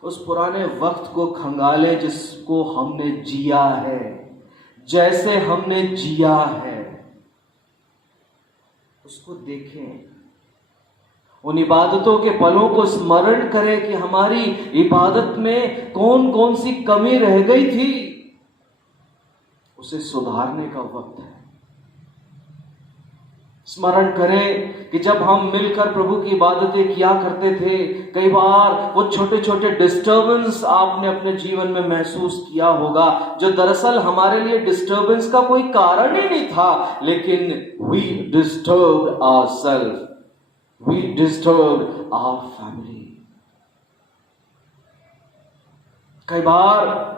उस पुराने वक्त को खंगालें जिसको हमने जिया है, जैसे हमने जिया है उसको देखें। उन इबादतों के पलों को स्मरण करें कि हमारी इबादत में कौन कौन सी कमी रह गई थी, उसे सुधारने का वक्त है। स्मरण करें कि जब हम मिलकर प्रभु की इबादतें किया करते थे, कई बार वो छोटे छोटे डिस्टर्बेंस आपने अपने जीवन में महसूस किया होगा, जो दरअसल हमारे लिए डिस्टर्बेंस का कोई कारण ही नहीं था, लेकिन we disturbed ourselves, we disturbed our family. कई बार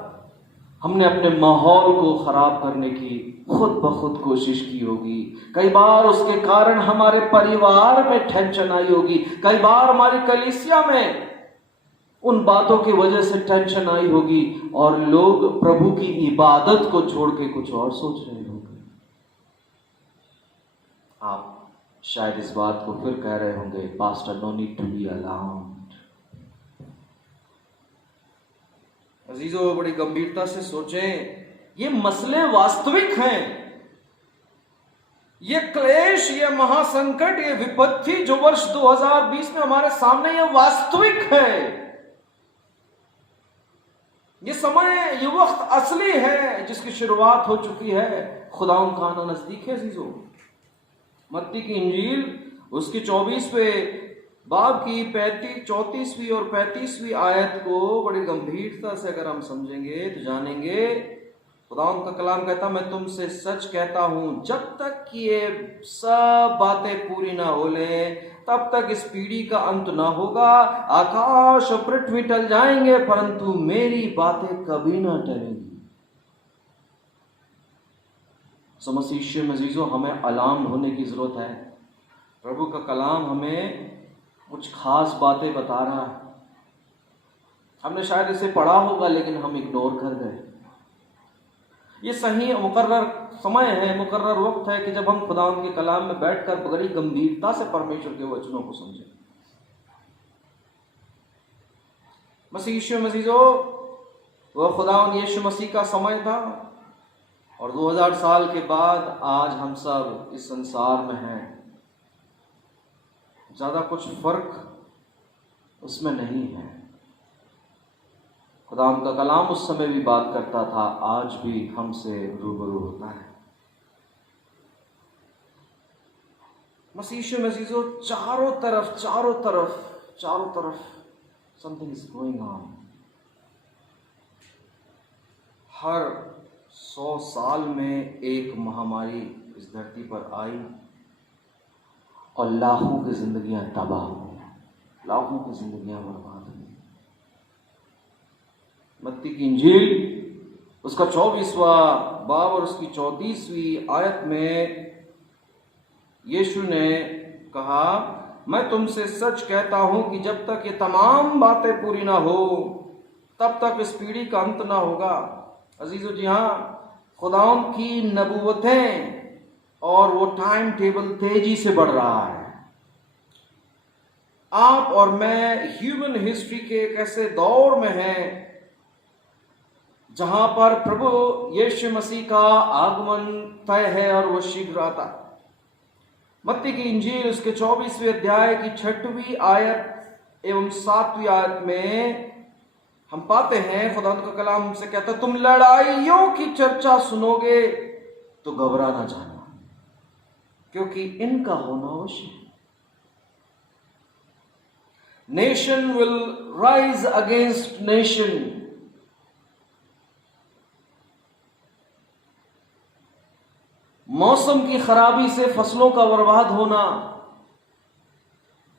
हमने अपने माहौल को खराब करने की खुद ब खुद कोशिश की होगी, कई बार उसके कारण हमारे परिवार में टेंशन आई होगी, कई बार हमारी कलीसिया में उन बातों की वजह से टेंशन आई होगी, और लोग प्रभु की इबादत को छोड़ के कुछ और सोच रहे होंगे। आप शायद इस बात को फिर कह रहे होंगे, pastor, no need to be alarmed. अजीजों, बड़ी गंभीरता से सोचें, ये मसले वास्तविक हैं। ये क्लेश, ये महासंकट, ये विपत्ति जो वर्ष 2020 में हमारे सामने, ये वास्तविक है। ये समय, ये वक्त असली है जिसकी शुरुआत हो चुकी है। खुदाउन का आना नजदीक है। अजीजों, मत्ती की इंजील उसकी 24वें बाब की 34वीं और 35वीं आयत को बड़ी गंभीरता से अगर हम समझेंगे तो जानेंगे, खुदावंद का कलाम कहता, मैं तुमसे सच कहता हूं, जब तक कि ये सब बातें पूरी ना हो ले, तब तक इस पीढ़ी का अंत ना होगा। आकाश और पृथ्वी टल जाएंगे, परंतु मेरी बातें कभी ना टलेंगी। मसीह यीशु में अजीजों, हमें अलार्म होने की जरूरत है। प्रभु का कलाम हमें कुछ खास बातें बता रहा है। हमने शायद इसे पढ़ा होगा, लेकिन हम इग्नोर कर गए। ये सही मुकर्रर समय है, मुकर्रर वक्त है कि जब हम खुदावंद के कलाम में बैठकर बड़ी गंभीरता से परमेश्वर के वचनों को समझें। मसीह यीशु मसीह, वह खुदावंद यीशु मसीह का समय था, और 2000 साल के बाद आज हम सब इस संसार में हैं। ज्यादा कुछ फर्क उसमें नहीं है। खुदावंद का कलाम उस समय भी बात करता था, आज भी हमसे रूबरू होता है। मसीह यीशु मसीह, चारों तरफ समथिंग इज गोइंग ऑन। हर 100 साल में एक महामारी इस धरती पर आई और लाखों की जिंदगियां तबाह हुई, लाखों की जिंदगियां बर्बाद हुई। मत्ती की इंजील उसका 24वां बाब और उसकी 34वीं आयत में यीशु ने कहा, मैं तुमसे सच कहता हूं कि जब तक ये तमाम बातें पूरी ना हो, तब तक इस पीढ़ी का अंत ना होगा। अजीजों, जी हाँ, खुदावंद की नबूवतें और वो टाइम टेबल तेजी से बढ़ रहा है। आप और मैं ह्यूमन हिस्ट्री के एक ऐसे दौर में हैं जहां पर प्रभु यीशु मसीह का आगमन तय है और वो शीघ्र आता। मत्ती की इंजील उसके 24वें अध्याय की 6वीं आयत एवं 7वीं आयत में हम पाते हैं, खुदावंद का कलाम हमसे कहता, तुम लड़ाइयों की चर्चा सुनोगे तो घबरा ना जाना। क्योंकि इनका होना अवश्य है। Nation will rise against nation. मौसम की खराबी से फसलों का बर्बाद होना,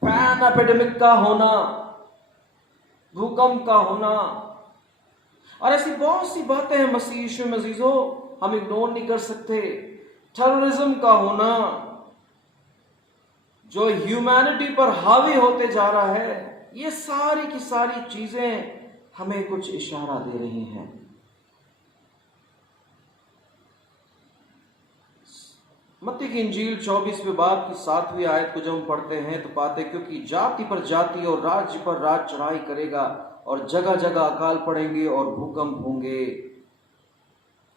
पैन एपिडेमिक का होना, भूकंप का होना, और ऐसी बहुत सी बातें हैं मसीह यीशु में अजीजों, हम इग्नोर नहीं कर सकते। टेररिज्म का होना जो ह्यूमैनिटी पर हावी होते जा रहा है, ये सारी की सारी चीजें हमें कुछ इशारा दे रही हैं। मत्ती की इंजील 24वें बाब की 7वीं आयत को जब हम पढ़ते हैं तो पाते, क्योंकि जाति पर जाति और राज्य पर राज्य चढ़ाई करेगा और जगह जगह अकाल पड़ेंगे और भूकंप होंगे।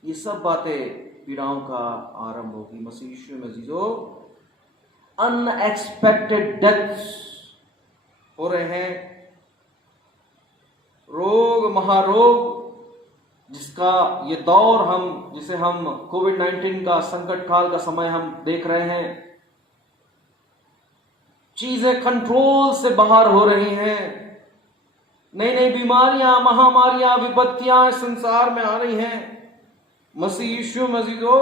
ये सब बातें पीड़ाओं का आरंभ होगी। मसीह यीशु में अजीजों, अनएक्सपेक्टेड डेथ्स हो रहे हैं, रोग महारोग जिसका ये दौर जिसे हम कोविड-19 का संकट काल का समय हम देख रहे हैं, चीजें कंट्रोल से बाहर हो रही हैं, नई नई बीमारियां, महामारियां, विपत्तियां संसार में आ रही हैं। मसीह यीशु मसीहो,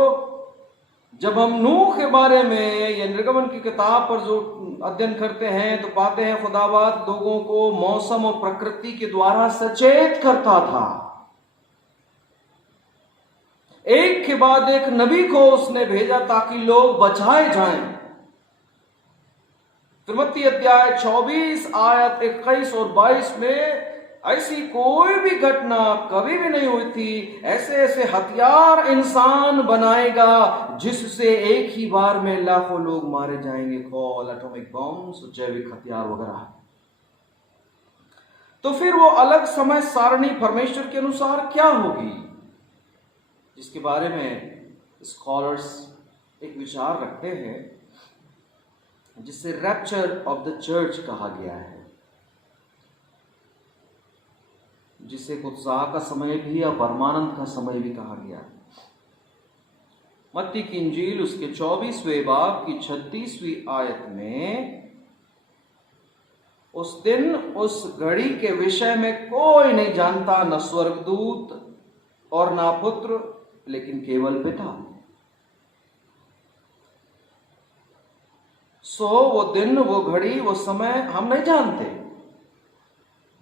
जब हम नूह के बारे में या निर्गमन की किताब पर जो अध्ययन करते हैं तो पाते हैं खुदावंद लोगों को मौसम और प्रकृति के द्वारा सचेत करता था। एक के बाद एक नबी को उसने भेजा ताकि लोग बचाए जाएं। मत्ती अध्याय 24 आयत 21 और 22 में ऐसी कोई भी घटना कभी भी नहीं हुई थी। ऐसे ऐसे हथियार इंसान बनाएगा जिससे एक ही बार में लाखों लोग मारे जाएंगे, कॉल एटॉमिक बॉम्ब्स, जैविक हथियार वगैरह। तो फिर वो अलग समय सारणी परमेश्वर के अनुसार क्या होगी, जिसके बारे में स्कॉलर्स एक विचार रखते हैं, जिसे रैप्चर ऑफ द चर्च कहा गया है, जिसे उत्साह का समय भी या परमानंद का समय भी कहा गया। मत्ती की इंजील उसके 24वें बाब की 36वीं आयत में, उस दिन उस घड़ी के विषय में कोई नहीं जानता, न स्वर्गदूत और ना पुत्र, लेकिन केवल पिता। वो दिन, वो घड़ी, वो समय हम नहीं जानते,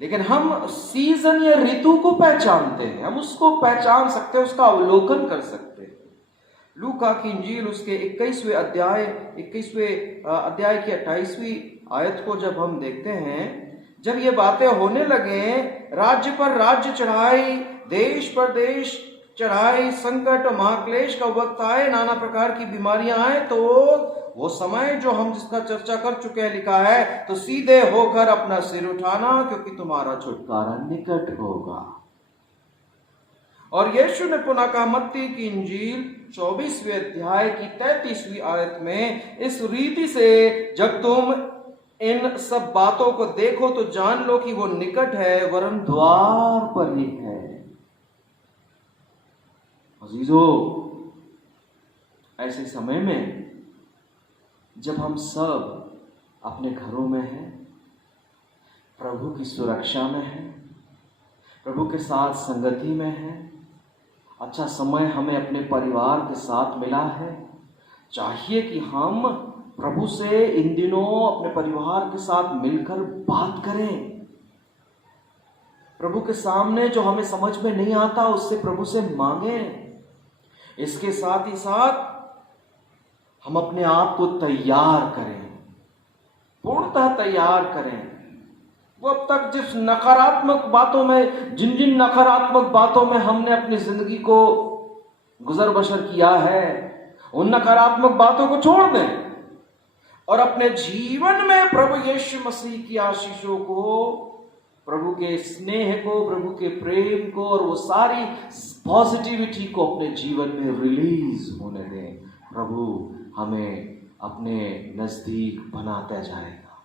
लेकिन हम सीजन या ऋतु को पहचानते हैं। हम उसको पहचान सकते हैं, उसका अवलोकन कर सकते हैं। लूका की इंजील उसके 21वें अध्याय की 28वीं आयत को जब हम देखते हैं, जब ये बातें होने लगे, राज्य पर राज्य चढ़ाई, देश पर देश चढ़ाई, संकट महाक्लेश का वक्त आए, नाना प्रकार की बीमारियां आए, तो वो समय जो हम जिसका चर्चा कर चुके हैं लिखा है, तो सीधे होकर अपना सिर उठाना क्योंकि तुम्हारा छुटकारा निकट होगा। और यीशु ने पुनः कहा मत्ती की इंजील 24वें अध्याय की 33वीं आयत में, इस रीति से जब तुम इन सब बातों को देखो तो जान लो कि वो निकट है, वरन द्वार पर ही है। अजीजों, ऐसे समय में जब हम सब अपने घरों में हैं, प्रभु की सुरक्षा में हैं, प्रभु के साथ संगति में हैं, अच्छा समय हमें अपने परिवार के साथ मिला है, चाहिए कि हम प्रभु से इन दिनों अपने परिवार के साथ मिलकर बात करें। प्रभु के सामने जो हमें समझ में नहीं आता उससे प्रभु से मांगें। इसके साथ ही साथ हम अपने आप को तैयार करें, पूर्णतः तैयार करें। वो अब तक जिस नकारात्मक बातों में, जिन नकारात्मक बातों में हमने अपनी जिंदगी को गुजर बसर किया है, उन नकारात्मक बातों को छोड़ दें और अपने जीवन में प्रभु यीशु मसीह की आशीषों को, प्रभु के स्नेह को, प्रभु के प्रेम को और वो सारी पॉजिटिविटी को अपने जीवन में रिलीज होने दें। प्रभु हमें अपने नजदीक बनाता जाएगा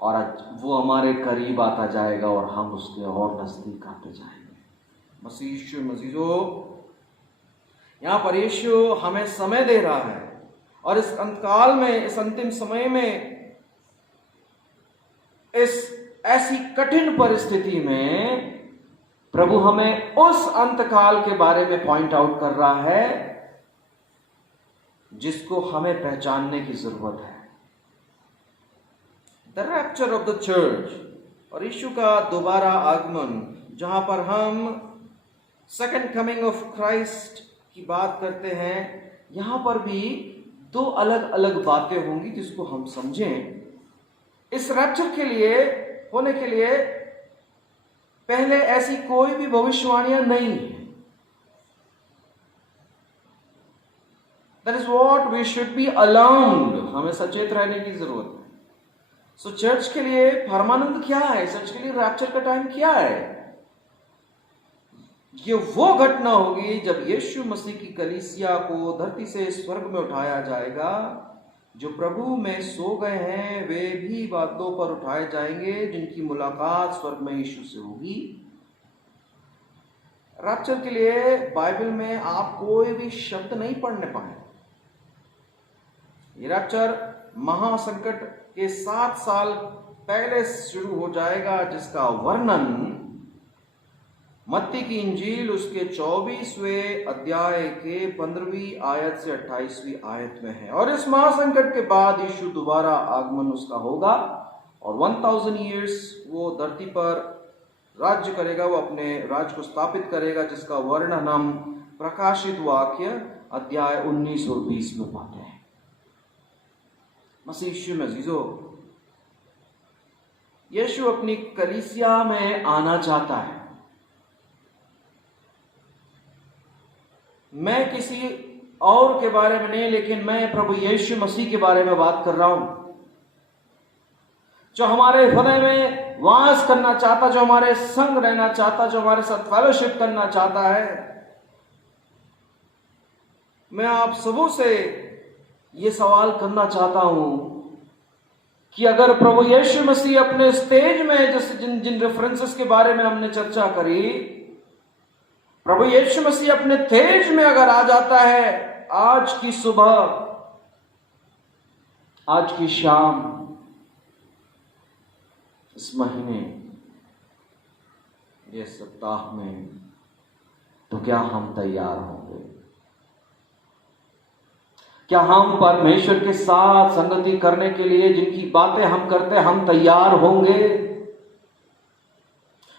और वो हमारे करीब आता जाएगा और हम उसके और नजदीक आते जाएंगे। मसीह यीशु मसीहो, यहाँ पर यीशु हमें समय दे रहा है और इस अंतकाल में, इस अंतिम समय में, इस ऐसी कठिन परिस्थिति में प्रभु हमें उस अंतकाल के बारे में पॉइंट आउट कर रहा है जिसको हमें पहचानने की जरूरत है। The rapture of the church, और यीशु का दोबारा आगमन, जहां पर हम सेकंड कमिंग ऑफ क्राइस्ट की बात करते हैं, यहां पर भी दो अलग अलग बातें होंगी जिसको हम समझें। इस रैप्चर के लिए होने के लिए पहले ऐसी कोई भी भविष्यवाणियां नहीं है। That is what we should be alarmed, हमें सचेत रहने की जरूरत है। सो चर्च के लिए परमानंद क्या है? चर्च के लिए रैप्चर का टाइम क्या है? ये वो घटना होगी जब यीशु मसीह की कलीसिया को धरती से स्वर्ग में उठाया जाएगा। जो प्रभु में सो गए हैं वे भी बादलों पर उठाए जाएंगे, जिनकी मुलाकात स्वर्ग में यीशु से होगी। रैप्चर के लिए बाइबल में आप कोई भी शब्द नहीं पढ़ने पाए। ये रैप्चर महासंकट के 7 साल पहले शुरू हो जाएगा, जिसका वर्णन मत्ती की इंजील उसके 24वें अध्याय के 15वीं आयत से 28वीं आयत में है। और इस महासंकट के बाद यीशु दोबारा आगमन उसका होगा और 1000 ईयर्स वो धरती पर राज्य करेगा, वो अपने राज्य को स्थापित करेगा, जिसका वर्णन हम प्रकाशित वाक्य अध्याय 19 और 20 में पाते हैं। मसीह यीशु में अजीजों, यीशु अपनी कलीसिया में आना चाहता है। मैं किसी और के बारे में नहीं, लेकिन मैं प्रभु यीशु मसीह के बारे में बात कर रहा हूं, जो हमारे हृदय में वास करना चाहता, जो हमारे संग रहना चाहता, जो हमारे साथ फेलोशिप करना चाहता है। मैं आप सबों से ये सवाल करना चाहता हूं कि अगर प्रभु यीशु मसीह अपने स्टेज में, जैसे जिन रेफरेंसेस के बारे में हमने चर्चा करी, प्रभु यीशु मसीह अपने तेज में अगर आ जाता है आज की सुबह, आज की शाम, इस महीने, ये सप्ताह में, तो क्या हम तैयार होंगे? क्या हम परमेश्वर के साथ संगति करने के लिए जिनकी बातें हम करते हैं, हम तैयार होंगे?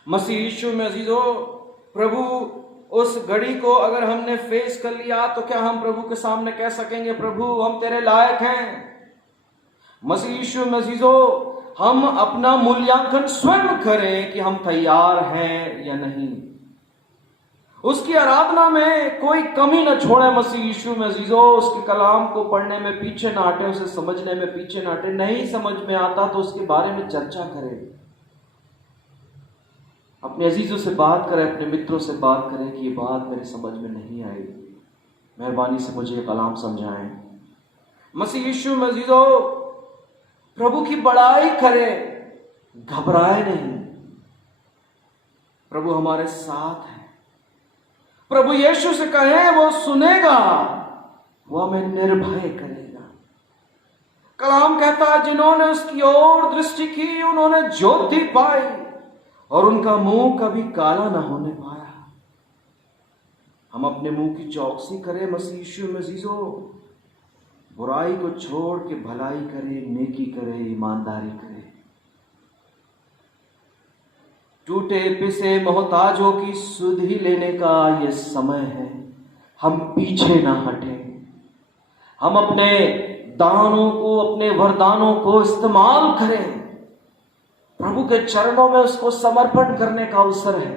मसीह यीशु में अजीजों, प्रभु उस घड़ी को अगर हमने फेस कर लिया तो क्या हम प्रभु के सामने कह सकेंगे, प्रभु हम तेरे लायक हैं? मसीह यीशु में अजीजों, हम अपना मूल्यांकन स्वयं करें कि हम तैयार हैं या नहीं। उसकी आराधना में कोई कमी न छोड़े मसीह यीशु में अजीजों। उसके कलाम को पढ़ने में पीछे ना हटे, उसे समझने में पीछे ना हटे। नहीं समझ में आता तो उसके बारे में चर्चा करें, अपने अजीजों से बात करें, अपने मित्रों से बात करें कि ये बात मेरे समझ में नहीं आई, मेहरबानी से मुझे कलाम समझाएं। मसीह यीशु में अजीजों, प्रभु की बड़ाई करें, घबराए नहीं। प्रभु हमारे साथ है। प्रभु यीशु से कहें, वो सुनेगा, वो हमें निर्भय करेगा। कलाम कहता है, जिन्होंने उसकी ओर दृष्टि की उन्होंने ज्योति पाई और उनका मुंह कभी काला ना होने पाया। हम अपने मुंह की चौकसी करें मसीह यीशु में अजीजों। बुराई को छोड़ के भलाई करें, नेकी करें, ईमानदारी करें। टूटे पिसे मोहताजों की सुधि लेने का ये समय है। हम पीछे ना हटें, हम अपने दानों को, अपने वरदानों को इस्तेमाल करें। प्रभु के चरणों में उसको समर्पण करने का अवसर है।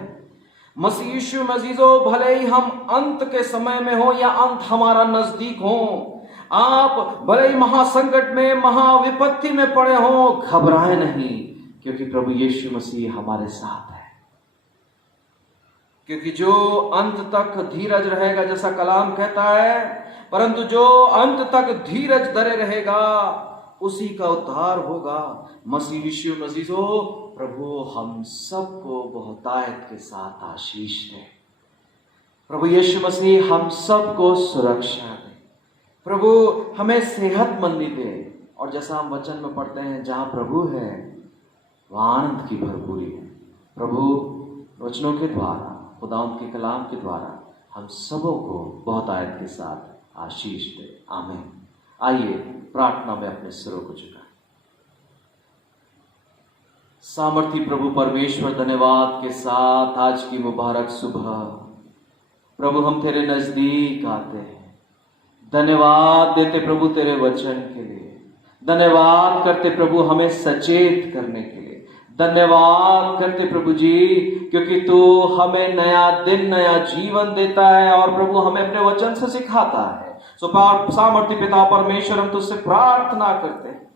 मसीह यीशु में अजीजों, भले ही हम अंत के समय में हो या अंत हमारा नजदीक हो, आप भले ही महासंकट में, महाविपत्ति में पड़े हो, घबराए नहीं, क्योंकि प्रभु यीशु मसीह हमारे साथ है। क्योंकि जो अंत तक धीरज रहेगा, जैसा कलाम कहता है, परंतु जो अंत तक धीरज धरे रहेगा उसी का उद्धार होगा। मसीह यीशु मसीहो, प्रभु हम सबको बहुतायत के साथ आशीष दे। प्रभु यीशु मसीह हम सबको सुरक्षा दे। प्रभु हमें सेहतमंदी दे, और जैसा हम वचन में पढ़ते हैं, जहाँ प्रभु है वहाँ आनंद की भरपूरी है। प्रभु वचनों के द्वारा, खुदावंद के कलाम के द्वारा हम सबों को बहुत आयत के साथ आशीष दे। आमीन। आइए प्रार्थना में अपने सिरों को झुकाएं। सामर्थी प्रभु परमेश्वर, धन्यवाद के साथ आज की मुबारक सुबह प्रभु हम तेरे नजदीक आते हैं। धन्यवाद देते प्रभु तेरे वचन के लिए, धन्यवाद करते प्रभु हमें सचेत करने के लिए, धन्यवाद करते प्रभु जी क्योंकि तू हमें नया दिन, नया जीवन देता है और प्रभु हमें अपने वचन से सिखाता है। सो सामर्थी पिता परमेश्वर, हम तुझसे प्रार्थना करते हैं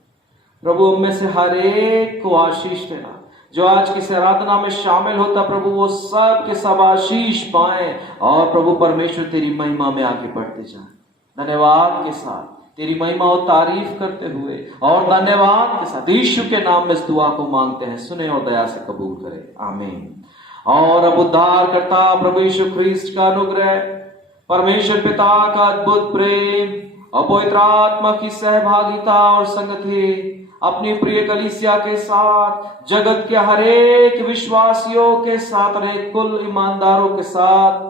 प्रभु, उनमें से हर एक को आशीष देना। जो आज की आराधना में शामिल होता प्रभु, वो सब के सब आशीष पाए और प्रभु परमेश्वर तेरी महिमा में आगे बढ़ते जाए। धन्यवाद के साथ तेरी महिमा और तारीफ करते हुए और धन्यवाद के साथ यीशु के नाम में इस दुआ को मांगते हैं, सुने और दया से कबूल करे। आमीन। और अब उद्धार करता प्रभु यीशु ख्रीस्त का अनुग्रह, परमेश्वर पिता का अद्भुत प्रेम और पवित्र आत्मा की सहभागिता और संगति अपनी प्रिय कलीसिया के साथ, जगत के हर एक विश्वासियों के साथ और एक कुल ईमानदारों के साथ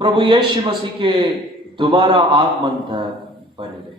प्रभु यीशु मसीह के दोबारा आगमन तक बने रहे।